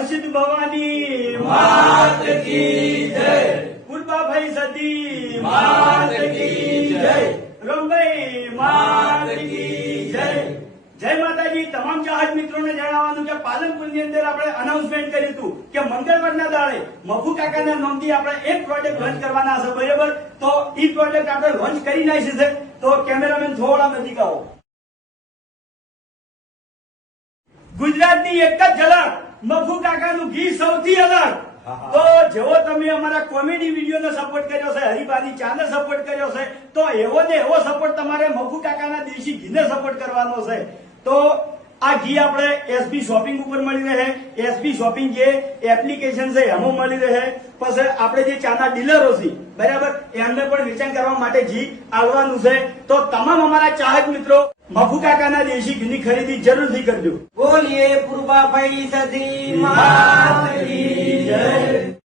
હર્ષિત ભવાની માત કી જય, કુરબાભાઈ સતી માત કી જય, રમભાઈ માત કી જય. જય માતાજી. તમામ ચાહક મિત્રોને જણાવવાનું કે પાલનપુરની અંદર આપણે અનાઉન્સમેન્ટ કર્યું હતું કે મંગળવારના દાડે મફુ કાકાના નામથી આપણે એક પ્રોજેક્ટ લોન્ચ કરવાના છે, બરાબર? તો એ પ્રોજેક્ટ આપણે લોન્ચ કરી નાખી છે. તો કેમેરામેન થોડા નજીક આવો. ગુજરાતની એક જ ઝલક, મફુ કાકાનું ગીત સૌથી અલગ. તો જેવો તમે અમારા કોમેડી વિડીયોને સપોર્ટ કર્યો છે, હરિભાની ચાને સપોર્ટ કર્યો છે, તો એવો ને એવો સપોર્ટ તમારે મફુ કાકાના દેશી ઘીને સપોર્ટ કરવાનો છે. તો આ ઘી આપણે એસબી શોપિંગ ઉપર મળી રહે, એસબી શોપિંગ જે એપ્લિકેશન છે એમાં મળી રહે. પછી આપણે જે ચાના ડીલરો છે, બરાબર, એમને પણ વેચાણ કરવા માટે ઘી આવવાનું છે. તો તમામ અમારા ચાહક મિત્રો મફુ કાકાના દેશી ઘીની ખરીદી જરૂરથી કરજો. બોલીએ પૂર્વાભાઈ સતી માત